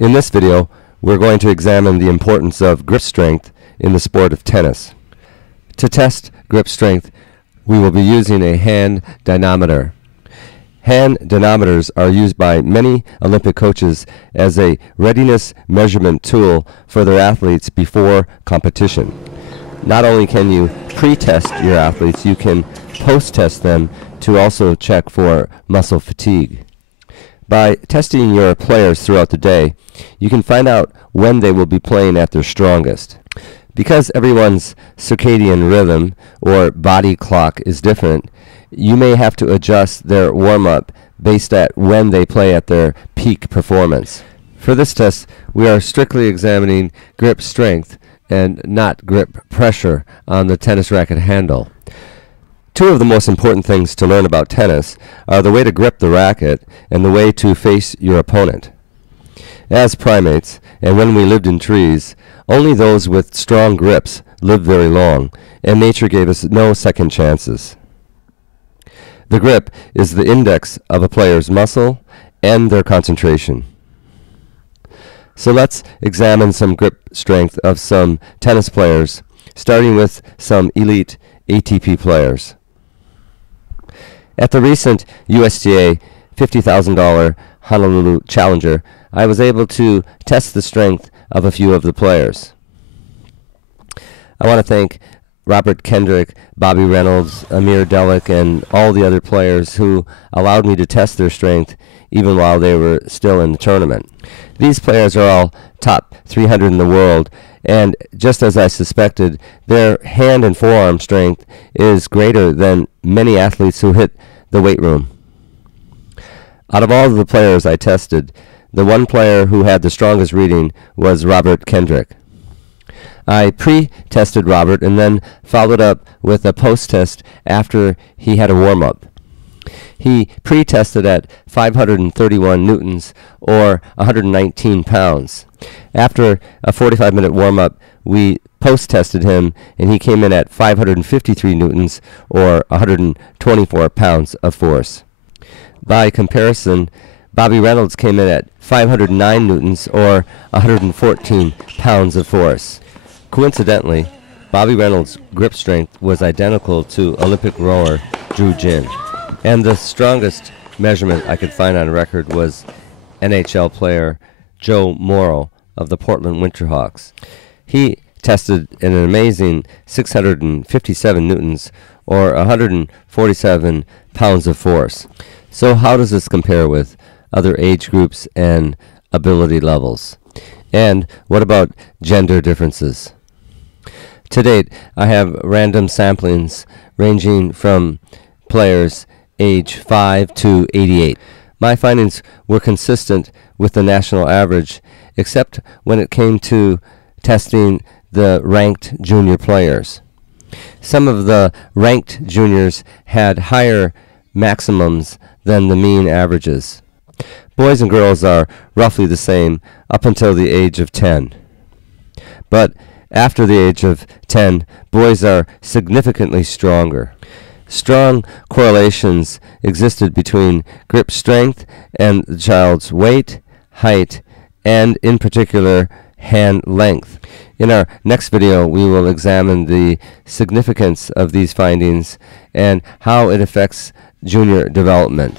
In this video, we're going to examine the importance of grip strength in the sport of tennis. To test grip strength, we will be using a hand dynamometer. Hand dynamometers are used by many Olympic coaches as a readiness measurement tool for their athletes before competition. Not only can you pre-test your athletes, you can post-test them to also check for muscle fatigue. By testing your players throughout the day, you can find out when they will be playing at their strongest. Because everyone's circadian rhythm or body clock is different, you may have to adjust their warm-up based at when they play at their peak performance. For this test, we are strictly examining grip strength and not grip pressure on the tennis racket handle. Two of the most important things to learn about tennis are the way to grip the racket and the way to face your opponent. As primates, and when we lived in trees, only those with strong grips lived very long, and nature gave us no second chances. The grip is the index of a player's muscle and their concentration. So let's examine some grip strength of some tennis players, starting with some elite ATP players. At the recent USTA $50,000 Honolulu Challenger, I was able to test the strength of a few of the players. I want to thank Robert Kendrick, Bobby Reynolds, Amir Delic, and all the other players who allowed me to test their strength even while they were still in the tournament. These players are all top 300 in the world, and just as I suspected, their hand and forearm strength is greater than many athletes who hit the weight room. Out of all of the players I tested, the one player who had the strongest reading was Robert Kendrick. I pre-tested Robert and then followed up with a post-test after he had a warm-up. He pre-tested at 531 newtons or 119 pounds. After a 45-minute warm-up, we post-tested him, and he came in at 553 newtons or 124 pounds of force. By comparison, Bobby Reynolds came in at 509 newtons or 114 pounds of force. Coincidentally, Bobby Reynolds' grip strength was identical to Olympic rower Drew Ginn. And the strongest measurement I could find on record was NHL player Joe Morrow of the Portland Winterhawks. He tested an amazing 657 newtons or 147 pounds of force. So how does this compare with other age groups and ability levels? And what about gender differences? To date, I have random samplings ranging from players age 5 to 88. My findings were consistent with the national average, except when it came to testing the ranked junior players. Some of the ranked juniors had higher maximums than the mean averages. Boys and girls are roughly the same up until the age of 10. But after the age of 10, boys are significantly stronger. Strong correlations existed between grip strength and the child's weight, height, and in particular, hand length. In our next video, we will examine the significance of these findings and how it affects junior development.